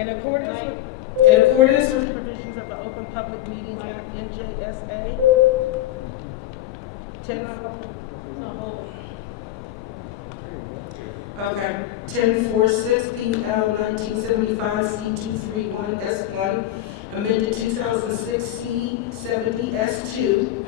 In accordance with the provisions of the Open Public Meetings Act, NJSA 1046 PL 1975 C231 S1, amended 2006 C70 S2.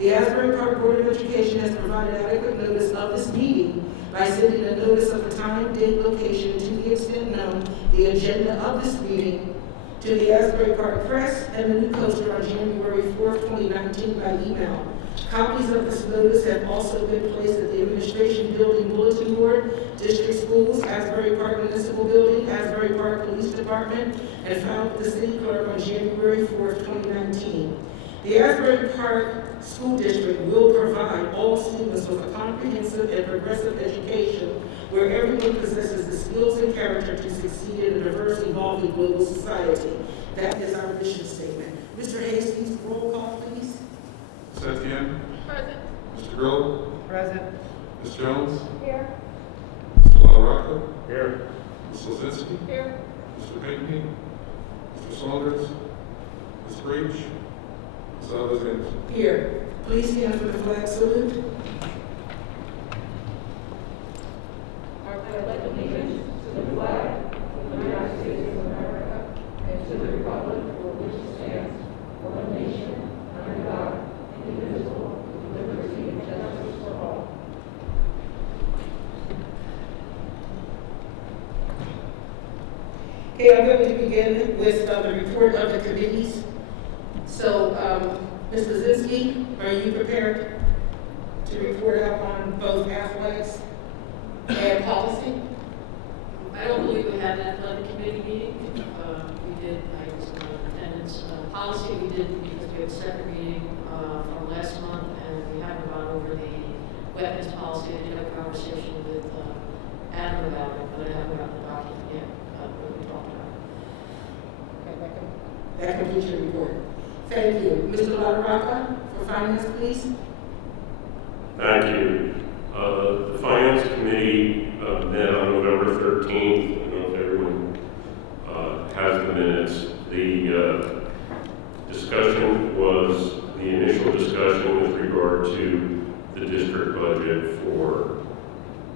The Asbury Park Board of Education has provided adequate notice of this meeting by sending a notice of the time, date, location, to the extent known, the agenda of this meeting to the Asbury Park Press and the New Coaster on January 4th, 2019 by email. Copies of this notice have also been placed at the Administration Building Bulletin Board, District Schools, Asbury Park Municipal Building, Asbury Park Police Department, and filed with the City Clerk on January 4th, 2019. The Asbury Park School District will provide all students with a comprehensive and progressive education where everyone possesses the skills and character to succeed in a diverse, evolving global society. That is our mission statement. Mr. Hastings, roll call, please. Ms. Etienne? Present. Mr. Grillo? Present. Ms. Jones? Here. Mr. LaRocca? Here. Ms. Lozinski? Here. Mr. Pinckney? Mr. Saunders? Ms. Breach? Ms. Alexander? Here. Please stand for the flag salute. I pledge allegiance to the flag of the United States of America and to the republic for which it stands, one nation, under God, indivisible, with liberty and justice for all. Okay, I'm going to begin with the report of the committees. So, Ms. Lozinski, are you prepared to report out on both athletics and policy? I don't believe we had an athletic committee meeting. We did, I was in attendance. Policy we did because we had a separate meeting from last month, and we haven't gone over the weapons policy. I did have a conversation with Adam about it, but I haven't got the document yet, what we talked about. Okay, that completes your report. Thank you. Mr. LaRocca, for finance, please. Thank you. The Finance Committee met on November 13th. I don't know if everyone has the minutes. The discussion was the initial discussion with regard to the district budget for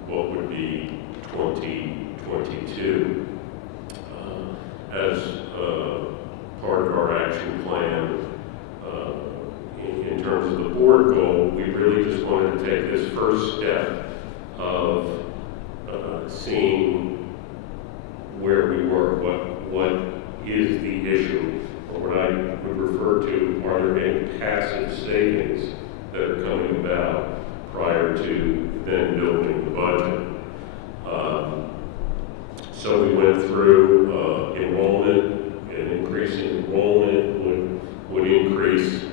what would be 2022. As part of our action plan, in terms of the board goal, we really just wanted to take this first step of seeing where we were, what is the issue, or what I would refer to, are there any passive savings that are coming about prior to then building the budget. So we went through enrollment. An increase in enrollment would increase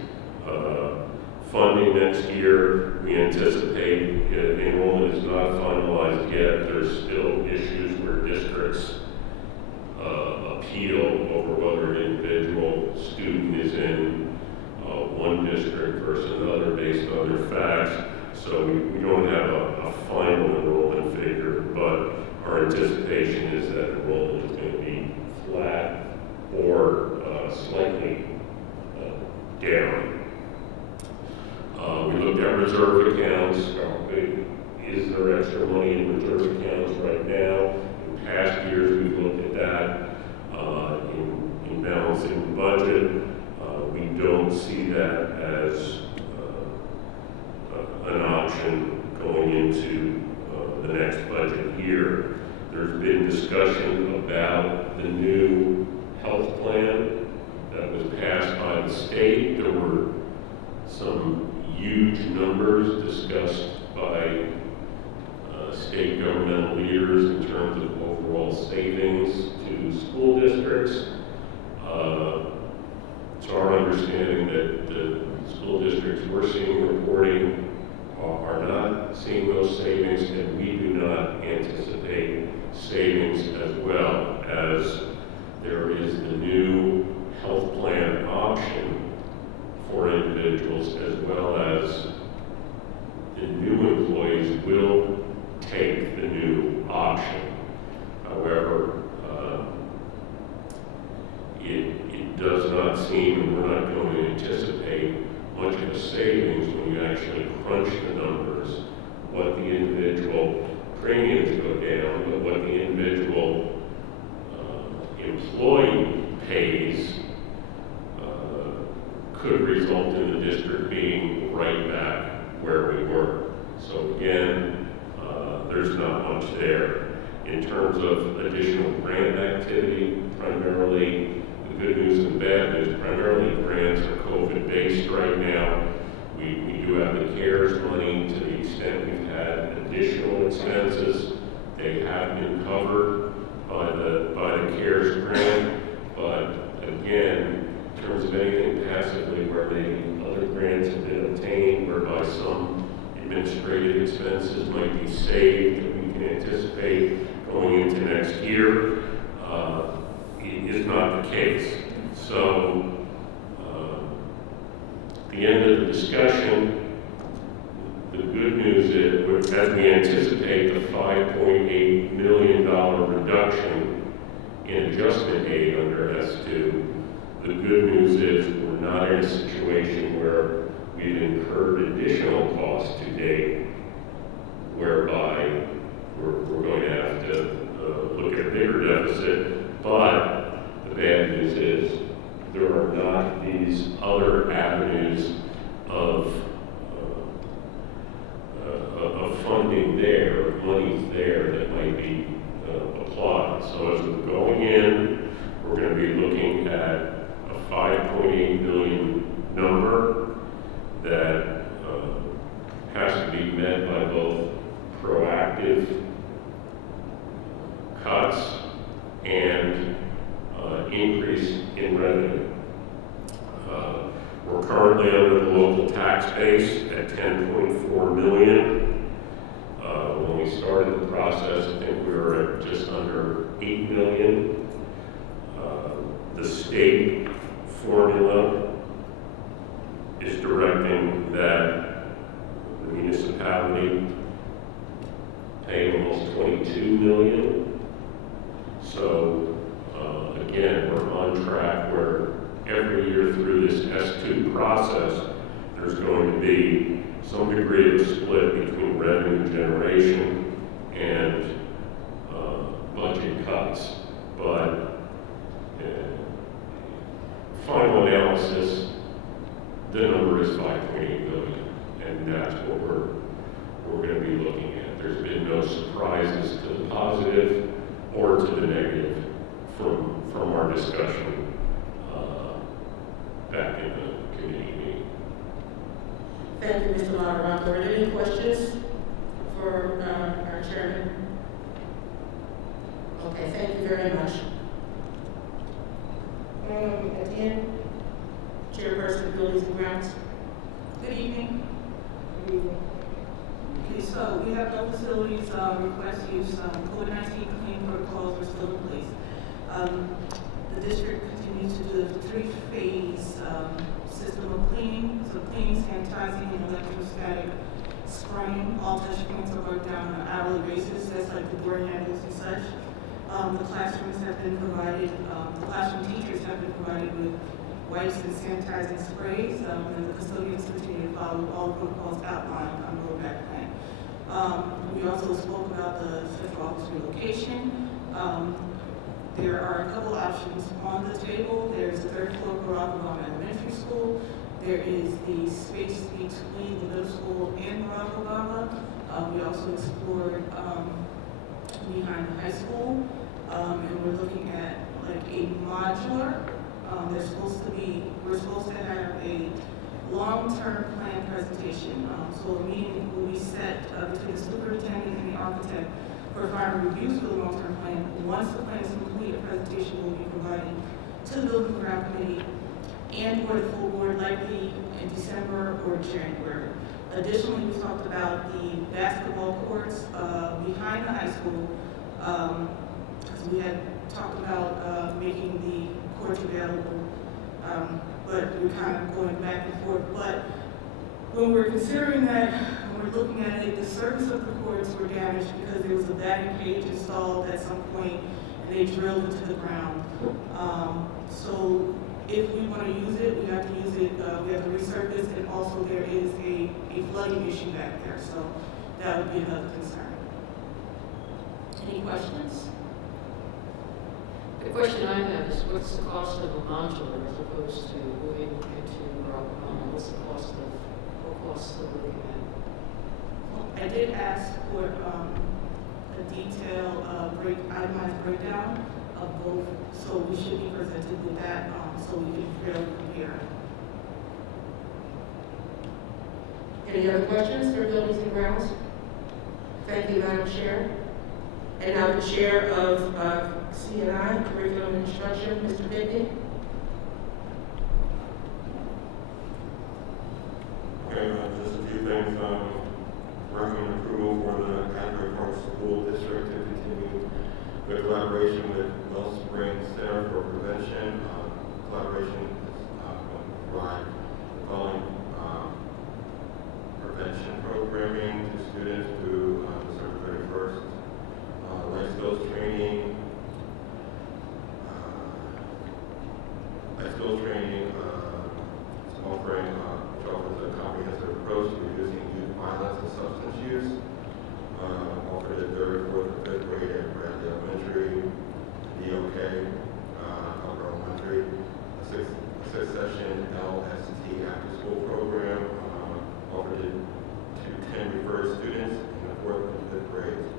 funding next year. We anticipate enrollment is not finalized yet. There's still issues where districts appeal over whether an individual student is in one district versus another based on their facts. So we don't have a final enrollment figure, but our anticipation is that enrollment is going to be flat or slightly down. We looked at reserve accounts. Is there extra money in reserve accounts right now? In past years, we've looked at that in balancing the budget. We don't see that as an option going into the next budget year. There's been discussion about the new health plan that was passed by the state. There were some huge numbers discussed by state governmental leaders in terms of overall savings to school districts. It's our understanding that the school districts we're seeing reporting are not seeing those savings, and we do not anticipate savings as well, as there is the new health plan option for individuals, as well as the new there's not much there. In terms of additional grant activity, primarily, the good news and the bad news, primarily grants are COVID-based right now. We do have the CARES money to the extent we've had additional expenses. They have been covered by the CARES grant, but again, in terms of anything passively where maybe other grants have been obtained, whereby some administrative expenses might be saved that we can anticipate going into next year, is not the case. So, at the end of the discussion, the good news is, as we anticipate the $5.8 million reduction in adjustment aid under S2, the good news is we're not in a situation where we've incurred additional costs to date, whereby we're going to have to look at a bigger deficit. But the bad news is there are not these other avenues of funding there, of monies there that might be applied. So as we're going in, we're going to be looking at a $5.8 million number that has to be met by both proactive cuts and increase in revenue. We're currently under the local tax base at $10.4 million. When we started the process, I think we were at just under $8 million. The state formula is directing that the municipality pay almost $22 million. So again, we're on track where every year through this S2 process, there's going to be some degree of a split between revenue generation and budget cuts. But final analysis, the number is $5.8 million, and that's what we're going to be looking at. There's been no surprises to the positive or to the negative from our discussion back in the committee meeting. Thank you, Mr. Lamoranco. Are there any questions for our chairman? Okay, thank you very much. Again, Chairperson of Buildings and Grounds. Good evening. Good evening. Okay, so we have no facilities request use COVID-19 cleaning protocols are still in place. The district continues to do the three-phase system of cleaning, so cleaning, sanitizing, and electrostatic spraying. All touch points are worked down on an hourly basis. That's like the door handles and such. The classrooms have been provided, the classroom teachers have been provided with wipes and sanitizing sprays, and the custodians continue to follow all protocols outlined on the rollback plan. We also spoke about the central office relocation. There are a couple options on the table. There's the third floor Barack Obama Elementary School. There is the space between the middle school and Barack Obama. We also explored behind the high school, and we're looking at like a modular. We're supposed to have a long-term plan presentation. So a meeting will be set between the superintendent and the architect for final reviews for the long-term plan. Once the plan is complete, a presentation will be provided to the Building and Ground Committee and for the full board, likely in December or January. Additionally, we talked about the basketball courts behind the high school, because we had talked about making the courts available, but we're kind of going back and forth. But when we're considering that, when we're looking at it, the surface of the courts were damaged because there was a batting cage installed at some point, and they drilled into the ground. So if we want to use it, we have to use it, we have to resurface, and also there is a flooding issue back there, so that would be another concern. Any questions? The question I have is, what's the cost of a modular as opposed to moving into what's the cost of living at? I did ask for detailed, itemized breakdown of both, so we should be presented with that, so we can really compare. Any other questions for buildings and grounds? Thank you, Madam Chair. And now the Chair of C&I, Curriculum and Instruction, Mr. Pickney. Okay, just a few things. Recommend approval for the Asbury Park School District to continue the collaboration with Wellspring Center for Prevention. Collaboration is going to provide the following prevention programming to students through December 31st. Life skills training, offering which offers a comprehensive approach to reducing youth violence and substance use. Offered at 3rd, 4th, and 5th grade at Bradley Elementary, DOK, Upper Elementary, a sixth session LST after school program, offered it to 10 referred students in the 4th and 5th grades.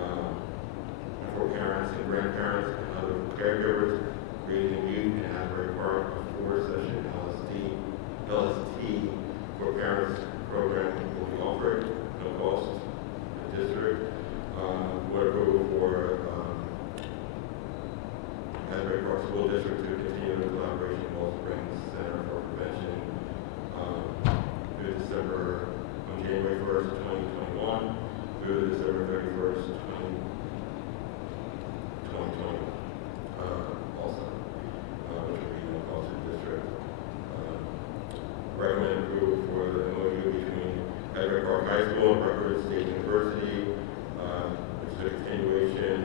And for parents and grandparents and other caregivers, Creating Youth in Asbury Park, a 4-session LST for parents program will be offered, no cost to the district. Board approval for Asbury Park School District to continue the collaboration with Wellspring Center for Prevention through January 1st, 2021 through December 31st, 2021. Also, which will be no cost to the district. Recommend approval for the MOU between Asbury Park High School and Rutgers State University, which is a continuation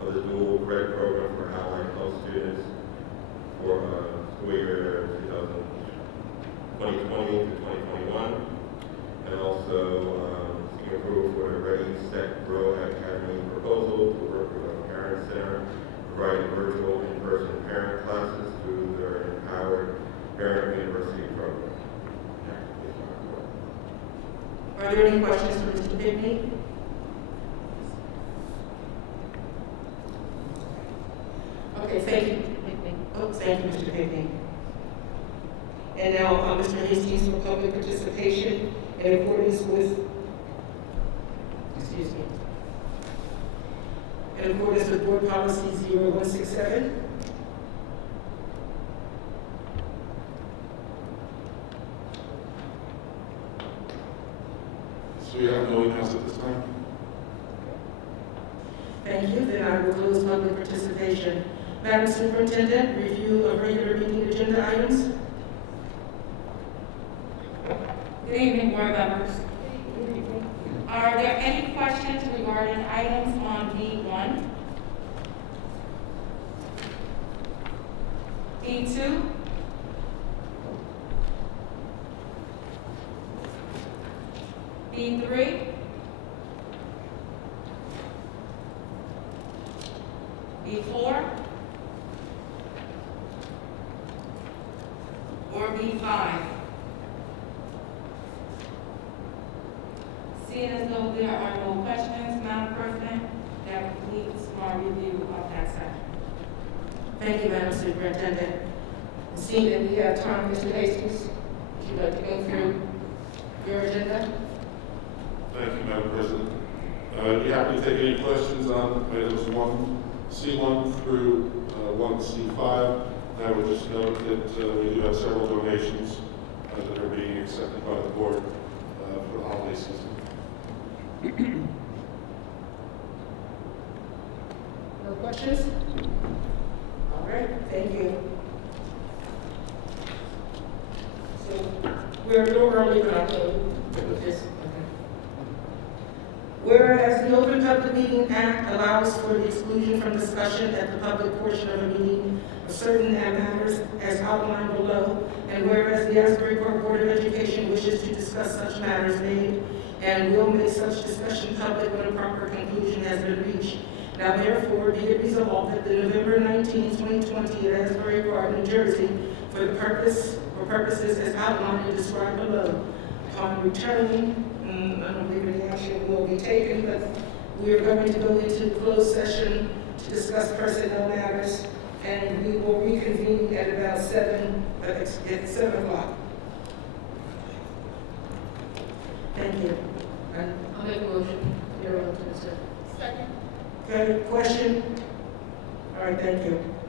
of the dual credit program for allied health students for school year 2020 to 2021, and also seeking approval for the Ready, Set, Grow Academy proposal to work with our parent center, providing virtual in-person parent classes through their Empowered Parent University program. Are there any questions for Mr. Pickney? Okay, thank you. Oh, thank you, Mr. Pickney. And now, Mr. Hastings, for public participation in accordance with, in accordance with Board Policy 0167. So we have no emails at this time? Thank you. Then I will close public participation. Madam Superintendent, review of regular meeting agenda items. Good evening, board members. Are there any questions regarding items on D1? D2? D3? D4? Or D5? Seeing as though there are no questions, Madam President, that completes my review of that section. Thank you, Madam Superintendent. Seeing that we have time, Mr. Hastings, would you like to go through your agenda? Thank you, Madam President. You happy to take any questions on items 1C1 through 1C5? And I would just note that we do have several donations that are being accepted by the board for the holiday season. No questions? All right, thank you. So we're a little early, but I'll go with this. Whereas the Open Public Meeting Act allows for the exclusion from discussion at the public portion of a meeting of certain matters as outlined below, and whereas the Asbury Park Board of Education wishes to discuss such matters made and will make such discussion public when a proper conclusion has been reached. Now therefore, be it resolved that the November 19, 2020 at Asbury Park, New Jersey, for purposes as outlined and described below, upon returning, I don't believe any action will be taken, but We are going to go into closed session to discuss personnel matters, and we will reconvene at about 7 o'clock. Thank you. And, I'll make a motion. You're on to the second. Second. okay, question? All right, thank you.